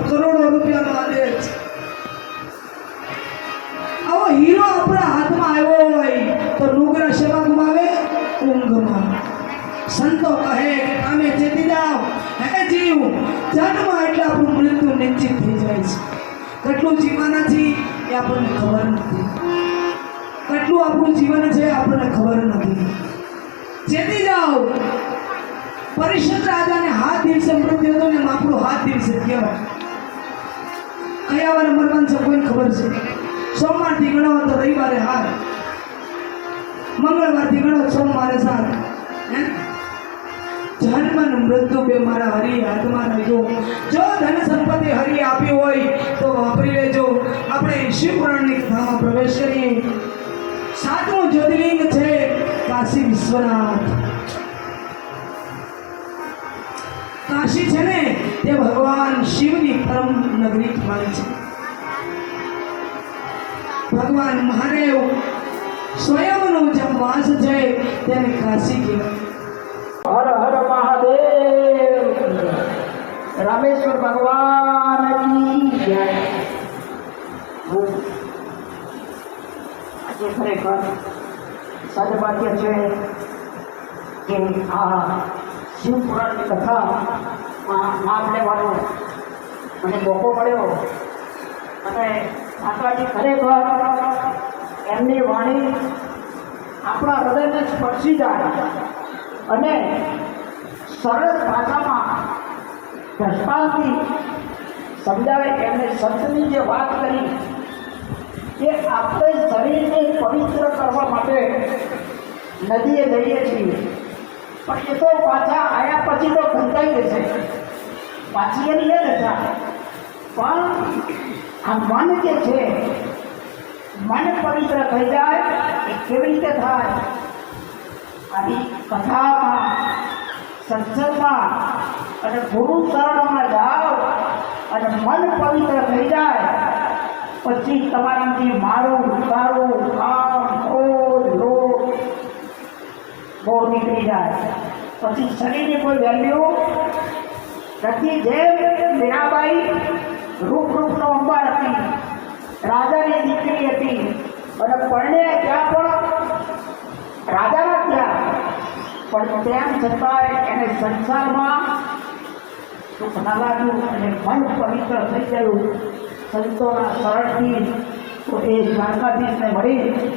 કરોડો રૂપિયાનો આદેશ આવો હીરો આપણા હાથમાં આવ્યો હોય તો નુગરા સેવા ગુમાવે ઊંઘમાં સંતો કહે કે તમે ચેતી જાઓ હે જીવ જન્મ એટલે આપણું મૃત્યુ નિશ્ચિત થઈ જાય છે કેટલું જીવવાના છીએ એ આપણને ખબર નથી કેટલું આપણું જીવન છે આપણને ખબર નથી ચેતી જાઓ પરિષદ રાજાને હાથ દિવસે મૃત્યુ હતો ને આપણું હાથ દિવસે કહેવાય કયા વારે મરવાનું છે કોઈને ખબર છે સોમવારથી ગણો તો રવિવારે હાર મંગળવારથી ગણો સોમવારે સાર જન્મ અને મૃત્યુ બે મારા હરિ હાથમાં રહેજો જો ધન સંપત્તિ હરિ આપી હોય તો વાપરી લેજો આપણે શિવપુરાણની કથામાં પ્રવેશ કરીએ સાતમું જ્યોતિર્લિંગ છે કાશી વિશ્વનાથ કાશી છે ને તે ભગવાન શિવની પરમ નગરી કહેવાય છે ભગવાન મહાદેવ સ્વયંનો જે વાસ છે તેને કાશી કહેવાય હર હર મહાદેવ રામેશ્વર ભગવાન કી જય આજે ખરેખર સદભાગ્ય છે કે આ શિવપુરાણની કથામાં નામ લેવાનો મને મોકો મળ્યો અને માતાજી ખરેખર એમની વાણી આપણા હૃદયને સ્પર્શી જાય અને સરળ ભાષામાં દ્રષ્ટાંતથી સમજાવે એમને સંતની જે વાત કરી કે આપણે શરીરને પવિત્ર કરવા માટે નદીએ જઈએ છીએ પણ એ તો પાછા આવ્યા પછી તો ગંધાઈ જશે પાછી એની એ દશા પણ આ મન જે છે મન પવિત્ર થઈ જાય એ કેવી રીતે થાય આવી કથામાં સત્સંગમાં અને ગુરુ શરણમાં જાઓ અને મન પવિત્ર થઈ જાય પછી તમારાથી મારું તારું કામ ક્રોધ લોભ બહુ નીકળી જાય પછી શરીરની કોઈ વેલ્યુ નથી જેમ મીરાબાઈ રૂપનો અંબાર હતી રાજાની દીકરી હતી અને પરણે ત્યાં પણ રાજાના ત્યાં પણ તેમ છતાંય એને સંસારમાં સુખ ના લાગ્યું અને મન પવિત્ર થઈ ગયું સંતોના સરળથી તો એ દ્વારકાધીશને મળી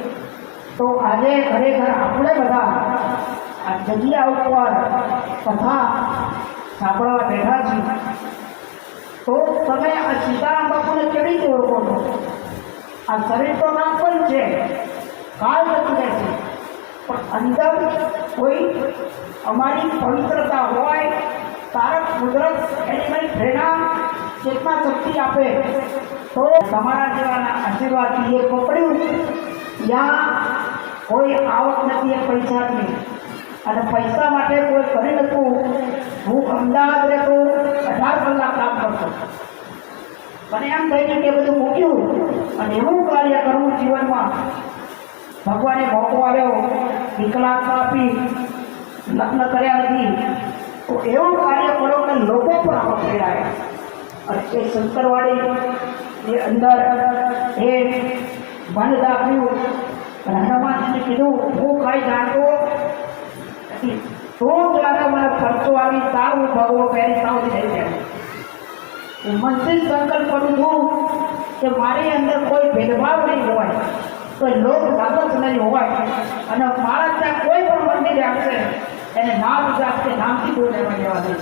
તો આજે ખરેખર આપણે બધા આ જગ્યા ઉપર કથા સાંભળવા બેઠા છીએ તો તમે આ સીતારામ બાપુને કેવી રીતે ઓળખો છો આ શરીર તો નામ પણ છે કાળ જતું રહેશે પણ અંદર કોઈ અમારી પવિત્રતા હોય તારક કુદરત એની મને પ્રેરણા ચેતના શક્તિ આપે તો તમારા જેવાના આશીર્વાદથી એ પકડ્યું ત્યાં કોઈ આવક નથી એ પૈસાની અને પૈસા માટે કોઈ કરી નતું હું અમદાવાદ રહેતો 18 કલાક કામ કરતો મને એમ થઈ ગયું કે બધું મૂક્યું અને એવું કાર્ય કરવું જીવનમાં ભગવાને મોકો આવ્યો વિકલાંગ આપી લગ્ન કર્યા નથી તો એવું કાર્ય કરો કે લોકો પણ આવક ફેરાયા અને એ શંકરવાડીની અંદર એ મન દાખ્યું અને હનુમાનજીને કીધું હું કાંઈ જાણતો નથી તો જ્યારે મને ખર્ચો આવી તારું ભગવો પહેરી સાવથી થઈ જાય હું મનથી સંકલ્પ કરું છું કે મારી અંદર કોઈ ભેદભાવ નહીં હોય કોઈ લોક લાલચ નહીં હોય અને મારા ત્યાં કોઈ પણ મંદિર આપશે એને નામ આપશે નામથી દૂર લેવા દેવા દે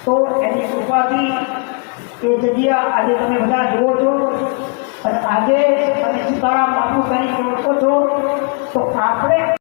તો એની કૃપાથી એ જગ્યા આજે તમે બધા જુઓ છો અને આજે તમે સીતારામ બાપુ તરીકે ઓળખો છો તો આપણે